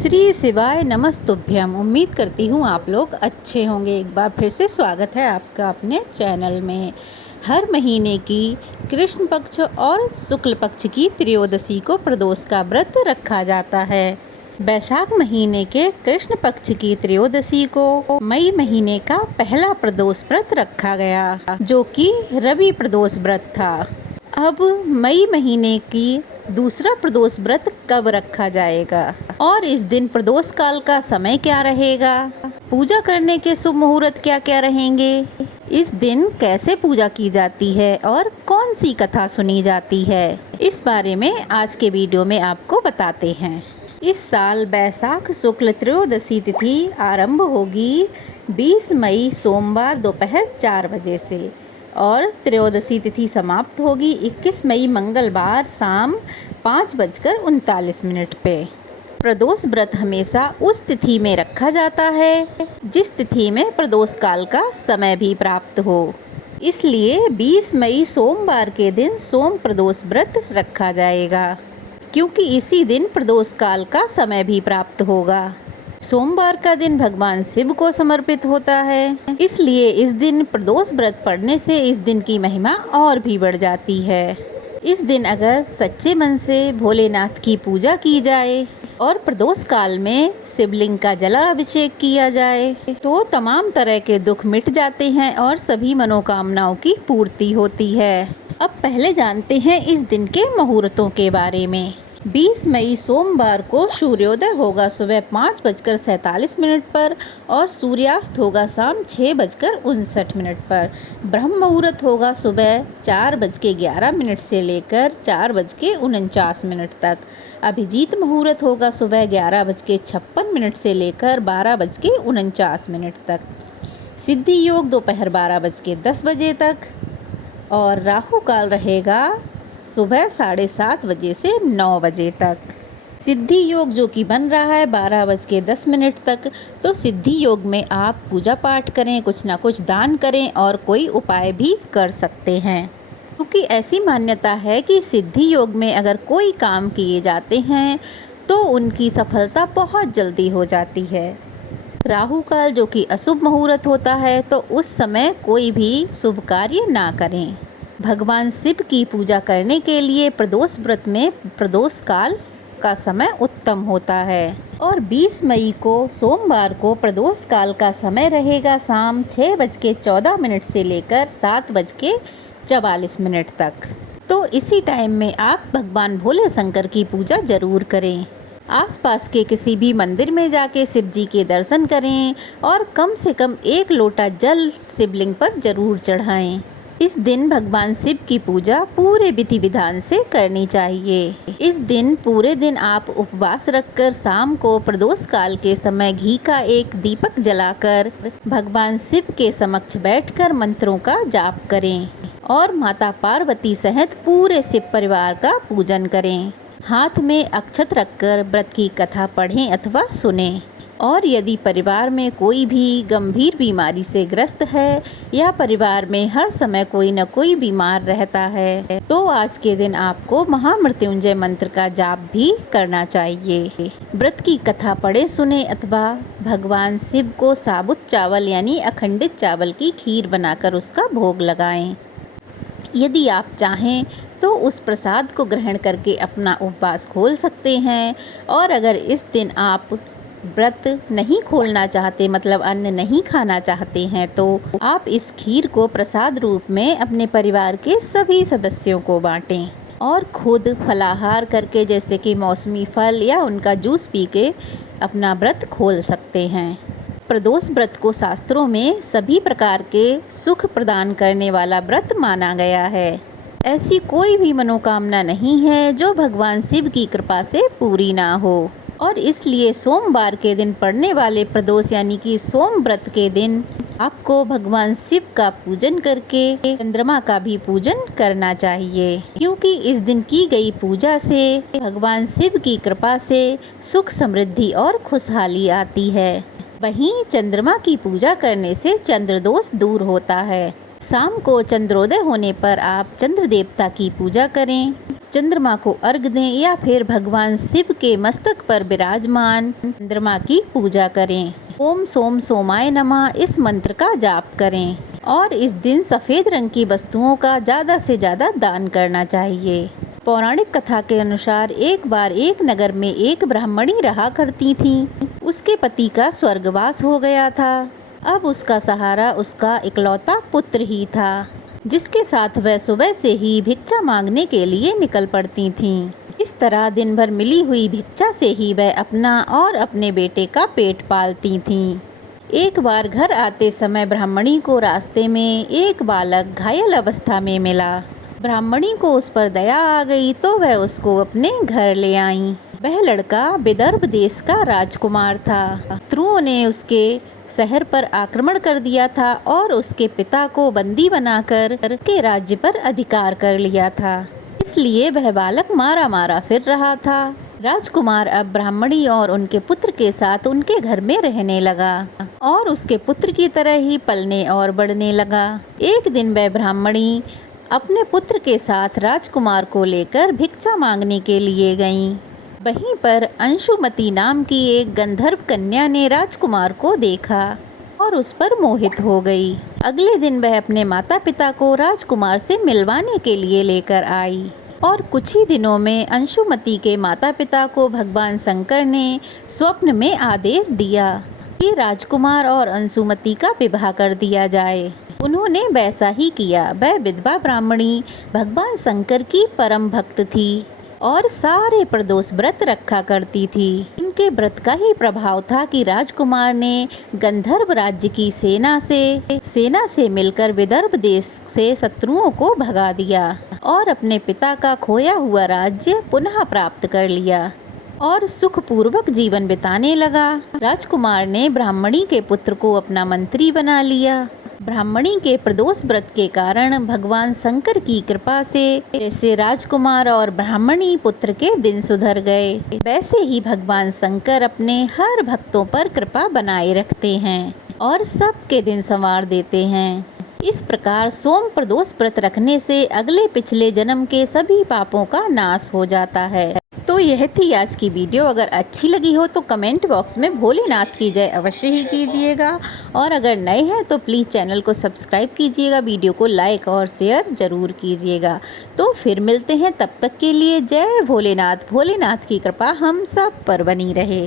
श्री शिवाय नमस्तुभ्यम। उम्मीद करती हूँ आप लोग अच्छे होंगे। एक बार फिर से स्वागत है आपका अपने चैनल में। हर महीने की कृष्ण पक्ष और शुक्ल पक्ष की त्रयोदशी को प्रदोष का व्रत रखा जाता है। वैशाख महीने के कृष्ण पक्ष की त्रयोदशी को मई महीने का पहला प्रदोष व्रत रखा गया, जो कि रवि प्रदोष व्रत था। अब मई महीने की दूसरा प्रदोष व्रत कब रखा जाएगा और इस दिन प्रदोष काल का समय क्या रहेगा, पूजा करने के शुभ मुहूर्त क्या क्या रहेंगे, इस दिन कैसे पूजा की जाती है और कौन सी कथा सुनी जाती है, इस बारे में आज के वीडियो में आपको बताते हैं। इस साल बैसाख शुक्ल त्रयोदशी तिथि आरंभ होगी 20 मई सोमवार दोपहर 4 बजे से और त्रयोदशी तिथि समाप्त होगी 21 मई मंगलवार शाम 5:39 पे। प्रदोष व्रत हमेशा उस तिथि में रखा जाता है जिस तिथि में प्रदोष काल का समय भी प्राप्त हो। इसलिए 20 मई सोमवार के दिन सोम प्रदोष व्रत रखा जाएगा, क्योंकि इसी दिन प्रदोष काल का समय भी प्राप्त होगा। सोमवार का दिन भगवान शिव को समर्पित होता है, इसलिए इस दिन प्रदोष व्रत पढ़ने से इस दिन की महिमा और भी बढ़ जाती है। इस दिन अगर सच्चे मन से भोलेनाथ की पूजा की जाए और प्रदोष काल में शिवलिंग का जलाभिषेक किया जाए तो तमाम तरह के दुख मिट जाते हैं और सभी मनोकामनाओं की पूर्ति होती है। अब पहले जानते हैं इस दिन के मुहूर्तों के बारे में। 20 मई सोमवार को सूर्योदय होगा सुबह 5:47 पर और सूर्यास्त होगा शाम 6:59 पर। ब्रह्म मुहूर्त होगा सुबह 4:11 से लेकर 4:49 तक। अभिजीत मुहूर्त होगा सुबह 11:56 से लेकर 12:49 तक। सिद्धि योग दोपहर 12:10 तक और राहु काल रहेगा सुबह 7:30 बजे से 9 बजे तक। सिद्धि योग जो कि बन रहा है 12:10 तक, तो सिद्धि योग में आप पूजा पाठ करें, कुछ ना कुछ दान करें और कोई उपाय भी कर सकते हैं, क्योंकि ऐसी मान्यता है कि सिद्धि योग में अगर कोई काम किए जाते हैं तो उनकी सफलता बहुत जल्दी हो जाती है। राहु काल जो कि अशुभ मुहूर्त होता है, तो उस समय कोई भी शुभ कार्य ना करें। भगवान शिव की पूजा करने के लिए प्रदोष व्रत में प्रदोष काल का समय उत्तम होता है और 20 मई को सोमवार को प्रदोष काल का समय रहेगा शाम 6:14 से लेकर 7:44 तक। तो इसी टाइम में आप भगवान भोले शंकर की पूजा जरूर करें। आसपास के किसी भी मंदिर में जाके शिव जी के दर्शन करें और कम से कम 1 लोटा जल शिवलिंग पर जरूर चढ़ाएं। इस दिन भगवान शिव की पूजा पूरे विधि विधान से करनी चाहिए। इस दिन पूरे दिन आप उपवास रखकर शाम को प्रदोष काल के समय घी का एक दीपक जलाकर भगवान शिव के समक्ष बैठकर मंत्रों का जाप करें और माता पार्वती सहित पूरे शिव परिवार का पूजन करें। हाथ में अक्षत रखकर व्रत की कथा पढ़ें अथवा सुनें। और यदि परिवार में कोई भी गंभीर बीमारी से ग्रस्त है या परिवार में हर समय कोई न कोई बीमार रहता है, तो आज के दिन आपको महामृत्युंजय मंत्र का जाप भी करना चाहिए। व्रत की कथा पढ़े सुने अथवा भगवान शिव को साबुत चावल यानी अखंडित चावल की खीर बनाकर उसका भोग लगाएं। यदि आप चाहें तो उस प्रसाद को ग्रहण करके अपना उपवास खोल सकते हैं, और अगर इस दिन आप व्रत नहीं खोलना चाहते, मतलब अन्न नहीं खाना चाहते हैं, तो आप इस खीर को प्रसाद रूप में अपने परिवार के सभी सदस्यों को बांटें और खुद फलाहार करके जैसे कि मौसमी फल या उनका जूस पी के अपना व्रत खोल सकते हैं। प्रदोष व्रत को शास्त्रों में सभी प्रकार के सुख प्रदान करने वाला व्रत माना गया है। ऐसी कोई भी मनोकामना नहीं है जो भगवान शिव की कृपा से पूरी ना हो, और इसलिए सोमवार के दिन पड़ने वाले प्रदोष यानी कि सोम व्रत के दिन आपको भगवान शिव का पूजन करके चंद्रमा का भी पूजन करना चाहिए, क्योंकि इस दिन की गई पूजा से भगवान शिव की कृपा से सुख समृद्धि और खुशहाली आती है। वहीं चंद्रमा की पूजा करने से चंद्र दोष दूर होता है। शाम को चंद्रोदय होने पर आप चंद्र देवता की पूजा करें चंद्रमा को अर्घ दें या फिर भगवान शिव के मस्तक पर विराजमान चंद्रमा की पूजा करें। ओम सोम सोमाय नमः इस मंत्र का जाप करें और इस दिन सफ़ेद रंग की वस्तुओं का ज़्यादा से ज़्यादा दान करना चाहिए। पौराणिक कथा के अनुसार एक बार एक नगर में एक ब्राह्मणी रहा करती थी। उसके पति का स्वर्गवास हो गया था। अब उसका सहारा उसका इकलौता पुत्र ही था, जिसके साथ वह सुबह से ही भिक्षा मांगने के लिए निकल पड़ती थीं। इस तरह दिन भर मिली हुई भिक्षा से ही वह अपना और अपने बेटे का पेट पालती थीं। एक बार घर आते समय ब्राह्मणी को रास्ते में एक बालक घायल अवस्था में मिला। ब्राह्मणी को उस पर दया आ गई तो वह उसको अपने घर ले आई। वह लड़का विदर्भ देश का राजकुमार था। शत्रुओं ने उसके शहर पर आक्रमण कर दिया था और उसके पिता को बंदी बनाकर उसके राज्य पर अधिकार कर लिया था। इसलिए वह बालक मारा मारा फिर रहा था। राजकुमार अब ब्राह्मणी और उनके पुत्र के साथ उनके घर में रहने लगा और उसके पुत्र की तरह ही पलने और बढ़ने लगा। एक दिन वह ब्राह्मणी अपने पुत्र के साथ राजकुमार को लेकर भिक्षा मांगने के लिए गईं। वहीं पर अंशुमती नाम की एक गंधर्व कन्या ने राजकुमार को देखा और उस पर मोहित हो गई। अगले दिन वह अपने माता पिता को राजकुमार से मिलवाने के लिए लेकर आई और कुछ ही दिनों में अंशुमती के माता पिता को भगवान शंकर ने स्वप्न में आदेश दिया कि राजकुमार और अंशुमती का विवाह कर दिया जाए। उन्होंने वैसा ही किया। वह विधवा ब्राह्मणी भगवान शंकर की परम भक्त थी और सारे प्रदोष व्रत रखा करती थी। उनके व्रत का ही प्रभाव था कि राजकुमार ने गंधर्व राज्य की सेना से मिलकर विदर्भ देश से शत्रुओं को भगा दिया और अपने पिता का खोया हुआ राज्य पुनः प्राप्त कर लिया और सुखपूर्वक जीवन बिताने लगा। राजकुमार ने ब्राह्मणी के पुत्र को अपना मंत्री बना लिया। ब्राह्मणी के प्रदोष व्रत के कारण भगवान शंकर की कृपा से जैसे राजकुमार और ब्राह्मणी पुत्र के दिन सुधर गए, वैसे ही भगवान शंकर अपने हर भक्तों पर कृपा बनाए रखते हैं और सबके दिन संवार देते हैं। इस प्रकार सोम प्रदोष व्रत रखने से अगले पिछले जन्म के सभी पापों का नाश हो जाता है। तो यह थी आज की वीडियो। अगर अच्छी लगी हो तो कमेंट बॉक्स में भोलेनाथ की जय अवश्य ही कीजिएगा और अगर नए हैं तो प्लीज़ चैनल को सब्सक्राइब कीजिएगा, वीडियो को लाइक और शेयर ज़रूर कीजिएगा। तो फिर मिलते हैं, तब तक के लिए जय भोलेनाथ। भोलेनाथ की कृपा हम सब पर बनी रहे।